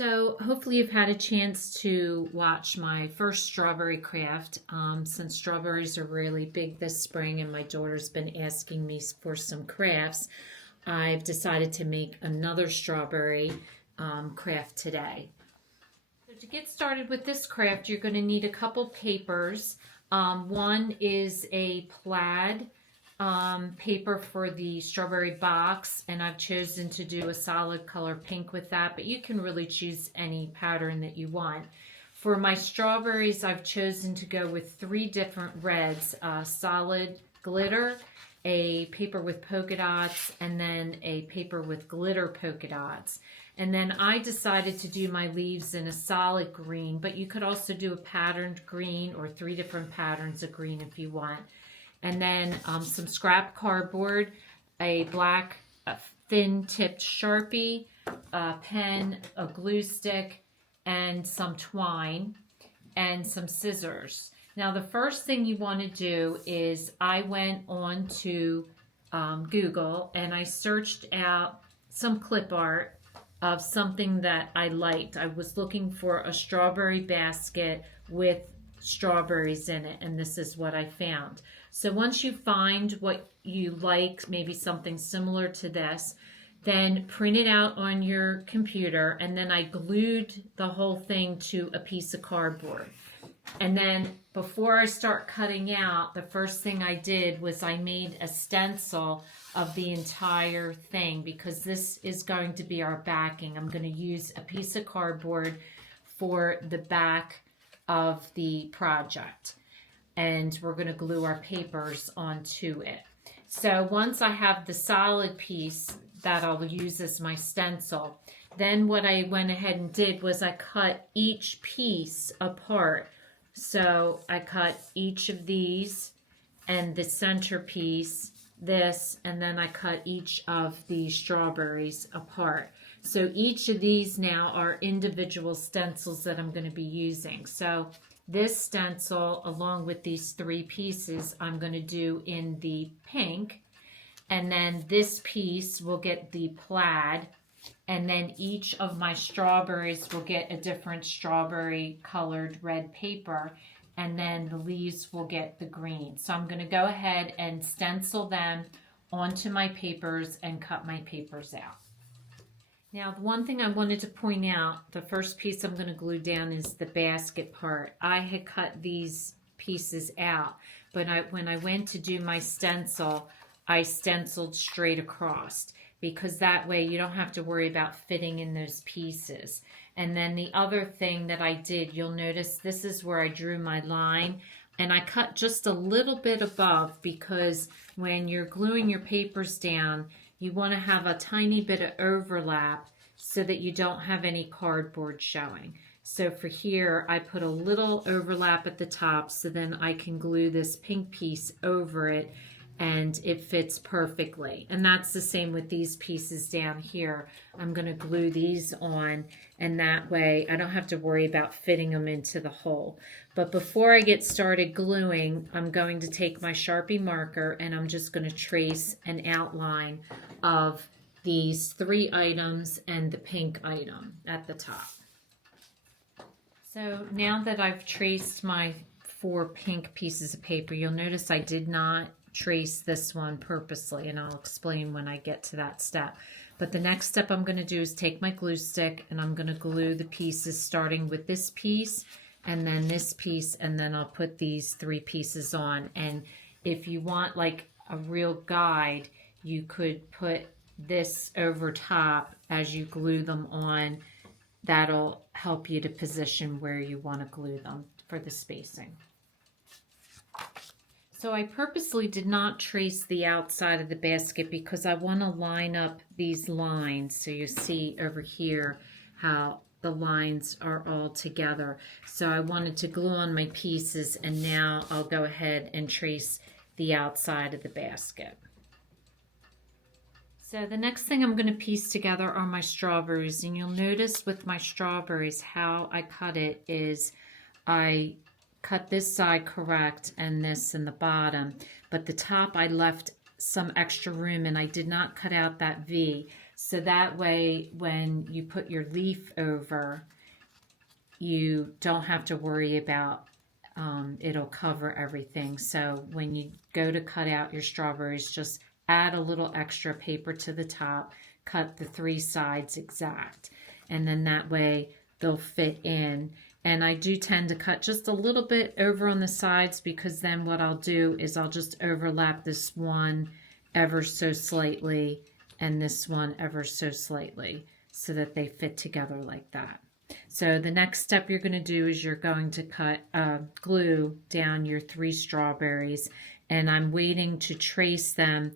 So hopefully you've had a chance to watch my first strawberry craft. Since strawberries are really big this spring and my daughter's been asking me for some crafts, I've decided to make another strawberry craft today. So to get started with this craft, you're going to need a couple papers. One is a plaid paper for the strawberry box, and I've chosen to do a solid color pink with that, but you can really choose any pattern that you want. For my strawberries, I've chosen to go with 3 different reds, solid glitter, a paper with polka dots, and then a paper with glitter polka dots. And then I decided to do my leaves in a solid green, but you could also do a patterned green or 3 different patterns of green if you want. And then some scrap cardboard, a black thin tipped Sharpie, a pen, a glue stick, and some twine, and some scissors. Now the first thing you want to do is I went on to Google and I searched out some clip art of something that I liked. I was looking for a strawberry basket with strawberries in it, and this is what I found. So once you find what you like, maybe something similar to this, then print it out on your computer, and then I glued the whole thing to a piece of cardboard. And then before I start cutting out, the first thing I did was I made a stencil of the entire thing, because this is going to be our backing. I'm going to use a piece of cardboard for the back of the project, and we're going to glue our papers onto it. So once I have the solid piece that I'll use as my stencil, then what I went ahead and did was I cut each piece apart. So I cut each of these and the centerpiece, this, and then I cut each of the strawberries apart. So each of these now are individual stencils that I'm going to be using. So this stencil, along with these 3 pieces, I'm going to do in the pink. And then this piece will get the plaid. And then each of my strawberries will get a different strawberry colored red paper. And then the leaves will get the green. So I'm going to go ahead and stencil them onto my papers and cut my papers out. Now, the one thing I wanted to point out, the first piece I'm going to glue down is the basket part. I had cut these pieces out, but when I went to do my stencil, I stenciled straight across, because that way you don't have to worry about fitting in those pieces. And then the other thing that I did, you'll notice this is where I drew my line, and I cut just a little bit above, because when you're gluing your papers down, you want to have a tiny bit of overlap so that you don't have any cardboard showing. So for here, I put a little overlap at the top, so then I can glue this pink piece over it and it fits perfectly. And that's the same with these pieces down here. I'm going to glue these on, and that way I don't have to worry about fitting them into the hole. But before I get started gluing, I'm going to take my Sharpie marker and I'm just going to trace an outline of these 3 items and the pink item at the top. So now that I've traced my 4 pink pieces of paper, you'll notice I did not trace this one purposely, and I'll explain when I get to that step. But the next step I'm going to do is take my glue stick and I'm going to glue the pieces, starting with this piece and then this piece, and then I'll put these 3 pieces on. And if you want like a real guide, you could put this over top as you glue them on. That'll help you to position where you want to glue them for the spacing. So I purposely did not trace the outside of the basket because I want to line up these lines. So you see over here how the lines are all together. So I wanted to glue on my pieces, and now I'll go ahead and trace the outside of the basket. So the next thing I'm going to piece together are my strawberries, and you'll notice with my strawberries how I cut it is I cut this side correct and this in the bottom, but the top I left some extra room and I did not cut out that V. So that way, when you put your leaf over, you don't have to worry about it'll cover everything. So when you go to cut out your strawberries, just add a little extra paper to the top, cut the 3 sides exact, and then that way they'll fit in. And I do tend to cut just a little bit over on the sides, because then what I'll do is I'll just overlap this one ever so slightly and this one ever so slightly so that they fit together like that. So the next step you're going to do is you're going to cut glue down your 3 strawberries, and I'm waiting to trace them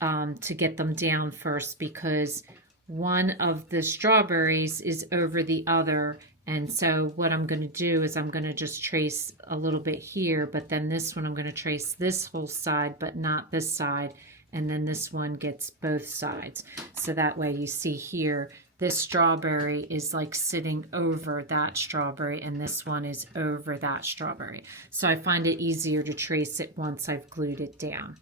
to get them down first, because one of the strawberries is over the other. And so what I'm going to do is I'm going to just trace a little bit here, but then this one I'm going to trace this whole side but not this side, and then this one gets both sides. So that way you see here, this strawberry is like sitting over that strawberry, and this one is over that strawberry. So I find it easier to trace it once I've glued it down.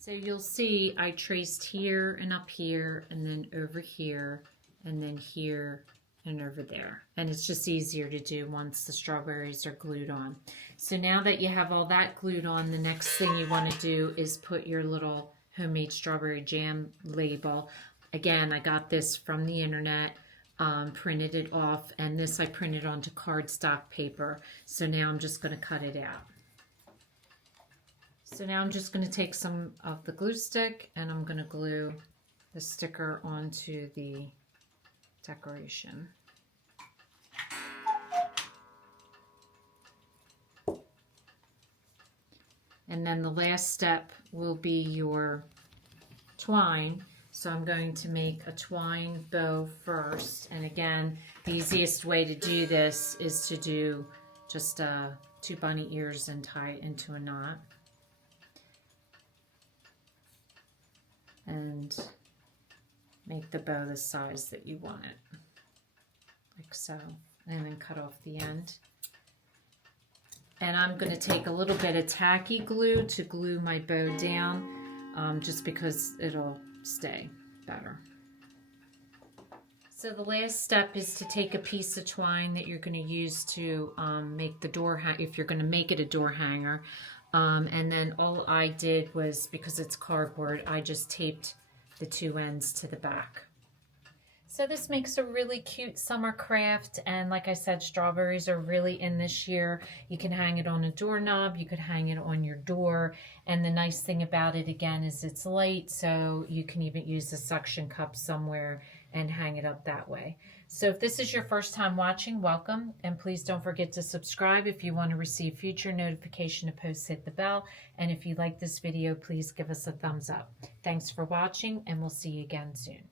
So you'll see I traced here and up here, and then over here, and then here and over there. And it's just easier to do once the strawberries are glued on. So now that you have all that glued on, the next thing you want to do is put your little homemade strawberry jam label. Again, I got this from the internet, printed it off, and this I printed onto cardstock paper. So now I'm just going to cut it out. So now I'm just going to take some of the glue stick, and I'm going to glue the sticker onto the decoration. And then the last step will be your twine. So I'm going to make a twine bow first. And again, the easiest way to do this is to do just 2 bunny ears and tie it into a knot. And make the bow the size that you want it, like so, and then cut off the end. And I'm going to take a little bit of tacky glue to glue my bow down, just because it'll stay better. So the last step is to take a piece of twine that you're going to use to make the door hanger, if you're going to make it a door hanger. And then all I did was, because it's cardboard, I just taped the 2 ends to the back. So this makes a really cute summer craft, and like I said, strawberries are really in this year. You can hang it on a doorknob, you could hang it on your door, and the nice thing about it again is it's light, so you can even use a suction cup somewhere and hang it up that way. So if this is your first time watching, welcome, and please don't forget to subscribe. If you want to receive future notification of posts, hit the bell, and if you like this video, please give us a thumbs up. Thanks for watching, and we'll see you again soon.